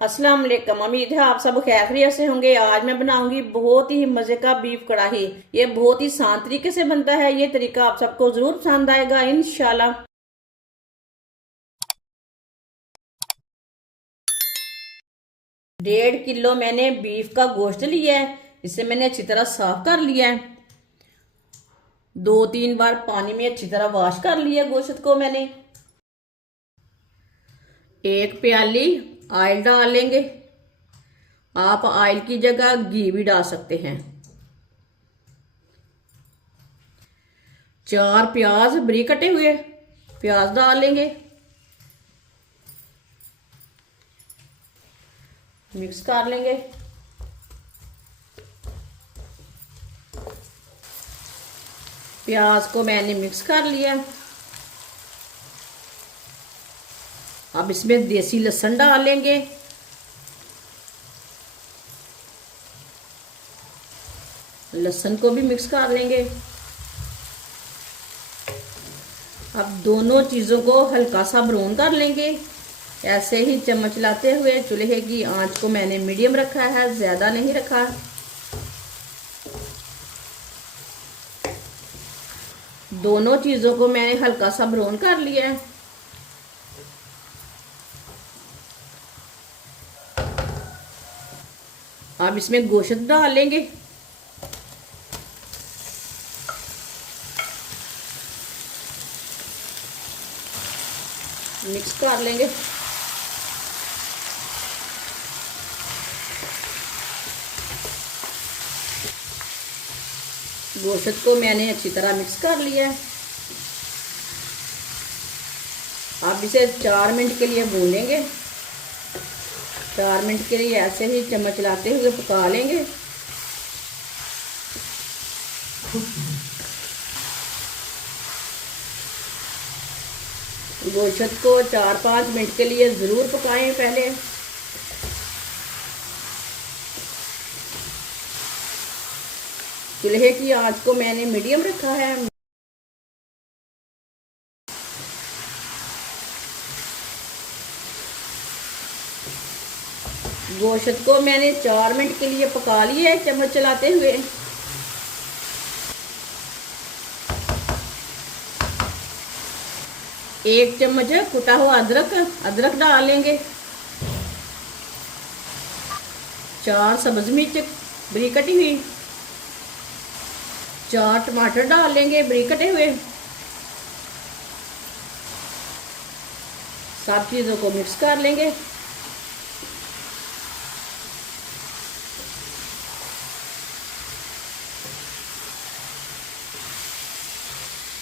अस्सलाम वालेकुम। उम्मीद है आप सब खैरियत से होंगे। आज मैं बनाऊंगी बहुत ही मजे का बीफ कढ़ाई। ये बहुत ही आसान तरीके से बनता है। ये तरीका आप सबको जरूर पसंद आएगा इंशाल्लाह। 1.5 किलो मैंने बीफ का गोश्त लिया है। इसे मैंने अच्छी तरह साफ कर लिया है। 2-3 बार पानी में अच्छी तरह वॉश कर लिया गोश्त को मैंने। 1 प्याली ऑयल डाल लेंगे। आप ऑयल की जगह घी भी डाल सकते हैं। 4 प्याज बारीक कटे हुए प्याज डाल लेंगे। मिक्स कर लेंगे। प्याज को मैंने मिक्स कर लिया। अब इसमें देसी लहसुन डाल लेंगे। लहसुन को भी मिक्स कर लेंगे। अब दोनों चीज़ों को हल्का सा ब्राउन कर लेंगे। ऐसे ही चम्मच लाते हुए चूल्हे की आंच को मैंने मीडियम रखा है, ज़्यादा नहीं रखा। दोनों चीज़ों को मैंने हल्का सा ब्राउन कर लिया है। अब इसमें गोश्त डाल लेंगे। मिक्स कर लेंगे। गोश्त को मैंने अच्छी तरह मिक्स कर लिया है। अब इसे 4 मिनट के लिए भून लेंगे। 4 मिनट के लिए ऐसे ही चम्मच लाते हुए पका लेंगे। गोश्त को 4-5 मिनट के लिए ज़रूर पकाएं पहले। चूल्हे की आंच को मैंने मीडियम रखा है। गोश्त को मैंने 4 मिनट के लिए पका लिया है चम्मच चलाते हुए। एक चम्मच कुटा हुआ अदरक डाल लेंगे। 4 सब्ज मिर्च बारीक कटी हुई। 4 टमाटर डाल लेंगे बारीक कटे हुए। सब चीज़ों को मिक्स कर लेंगे।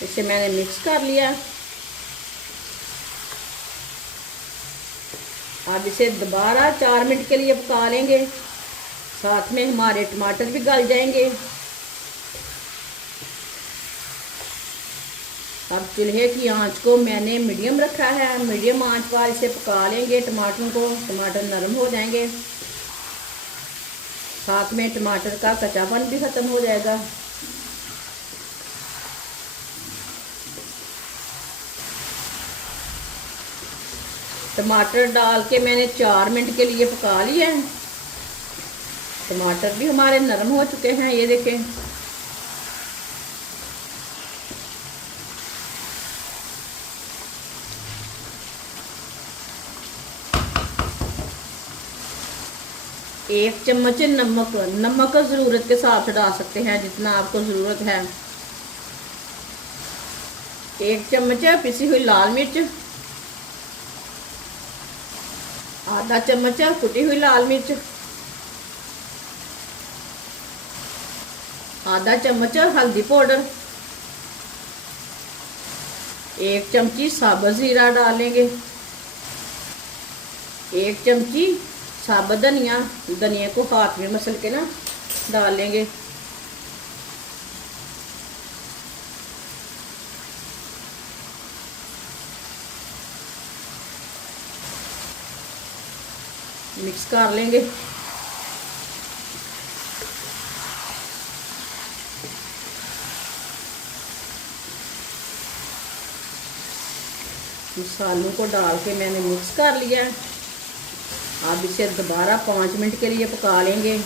इसे मैंने मिक्स कर लिया। अब इसे दोबारा 4 मिनट के लिए पका लेंगे। साथ में हमारे टमाटर भी गल जाएंगे। अब चूल्हे की आंच को मैंने मीडियम रखा है। मीडियम आंच पर इसे पका लेंगे टमाटरों को। टमाटर नरम हो जाएंगे। साथ में टमाटर का कच्चापन भी खत्म हो जाएगा। टमाटर डाल के मैंने 4 मिनट के लिए पका लिया है। टमाटर भी हमारे नरम हो चुके हैं, ये देखें। एक चम्मच नमक ज़रूरत के हिसाब से डाल सकते हैं, जितना आपको ज़रूरत है। 1 चम्मच पिसी हुई लाल मिर्च। आधा चम्मच कुटी हुई लाल मिर्च। आधा चम्मच हल्दी पाउडर। 1 चमची साबुत ज़ीरा डालेंगे। 1 चमची साबुत धनिया को हाथ में मसल के ना डाल लेंगे। मिक्स कर लेंगे। मसालों को डाल के मैंने मिक्स कर लिया। अब इसे दोबारा 5 मिनट के लिए पका लेंगे।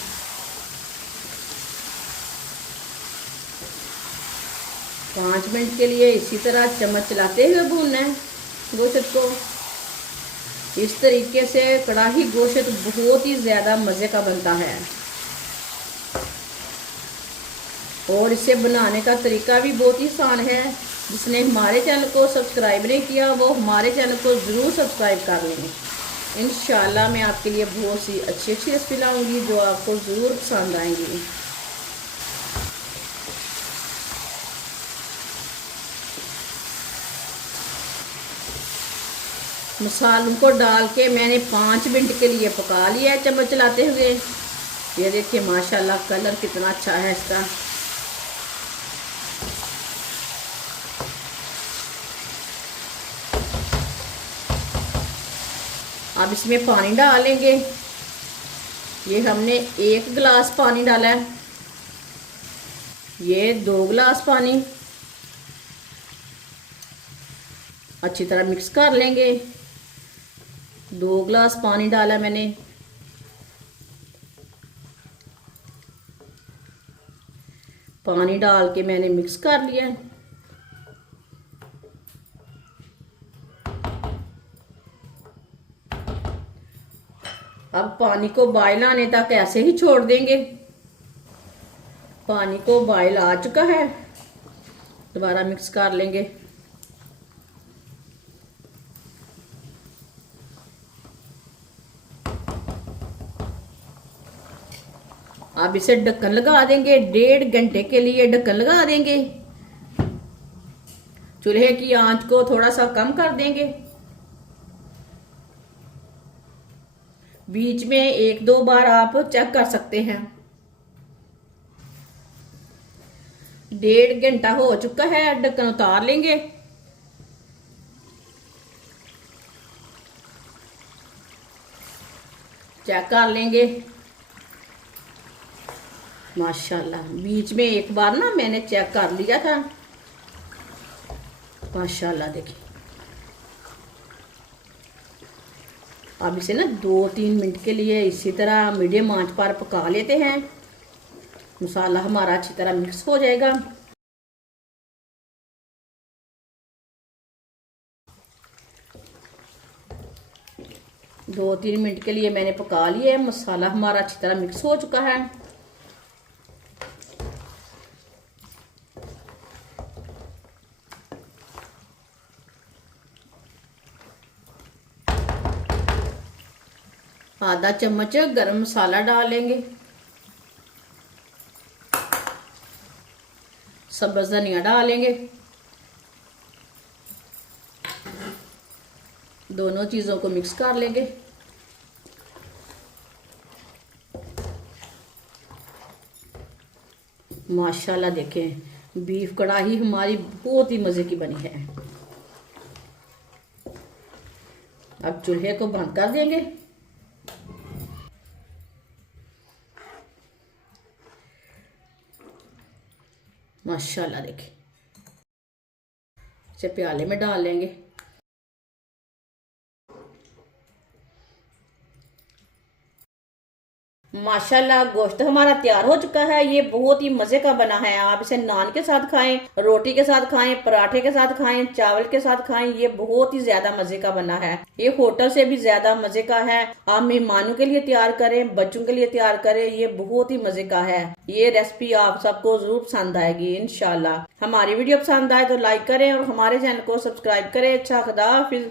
5 मिनट के लिए इसी तरह चम्मच चलाते हुए भूनना है गोश्त को। इस तरीके से कढ़ाई गोश्त बहुत ही ज़्यादा मज़े का बनता है और इसे बनाने का तरीका भी बहुत ही आसान है। जिसने हमारे चैनल को सब्सक्राइब नहीं किया वो हमारे चैनल को ज़रूर सब्सक्राइब कर लेंगे। इंशाल्लाह मैं आपके लिए बहुत सी अच्छी रेसिपी लाऊंगी जो आपको ज़रूर पसंद आएंगी। मसालों को डाल के मैंने 5 मिनट के लिए पका लिया है चम्मच चलाते हुए। ये देखिए माशाल्लाह कलर कितना अच्छा है इसका। अब इसमें पानी डालेंगे। ये हमने 1 गिलास पानी डाला है, ये 2 गिलास पानी। अच्छी तरह मिक्स कर लेंगे। 2 गिलास पानी डाला मैंने। पानी डाल के मैंने मिक्स कर लिया। अब पानी को बॉयल आने तक ऐसे ही छोड़ देंगे। पानी को बॉयल आ चुका है, दोबारा मिक्स कर लेंगे। अब इसे ढक्कन लगा देंगे। 1.5 घंटे के लिए ढक्कन लगा देंगे। चूल्हे की आंच को थोड़ा सा कम कर देंगे। बीच में 1-2 बार आप चेक कर सकते हैं। 1.5 घंटा हो चुका है, ढक्कन उतार लेंगे। चेक कर लेंगे। माशाल्लाह बीच में एक बार ना मैंने चेक कर लिया था। माशाल्लाह देखिए। अब इसे ना 2-3 मिनट के लिए इसी तरह मीडियम आंच पर पका लेते हैं। मसाला हमारा अच्छी तरह मिक्स हो जाएगा। दो 3 मिनट के लिए मैंने पका लिया है। मसाला हमारा अच्छी तरह मिक्स हो चुका है। आधा चम्मच गरम मसाला डालेंगे। सब्ज़ धनिया डालेंगे। दोनों चीज़ों को मिक्स कर लेंगे। माशाल्लाह देखें बीफ कढ़ाई हमारी बहुत ही मज़े की बनी है। अब चूल्हे को बंद कर देंगे। माशाल्लाह देखिए इसे प्याले में डाल लेंगे। माशाल्लाह गोश्त हमारा तैयार हो चुका है। ये बहुत ही मजे का बना है। आप इसे नान के साथ खाएं, रोटी के साथ खाएं, पराठे के साथ खाएं, चावल के साथ खाएं। ये बहुत ही ज्यादा मजे का बना है। ये होटल से भी ज्यादा मजे का है। आप मेहमानों के लिए तैयार करें, बच्चों के लिए तैयार करें। ये बहुत ही मजे का है। ये रेसिपी आप सबको जरूर पसंद आएगी इंशाल्लाह। हमारी वीडियो पसंद आए तो लाइक करें और हमारे चैनल को सब्सक्राइब करें। अच्छा खुदा हाफिज।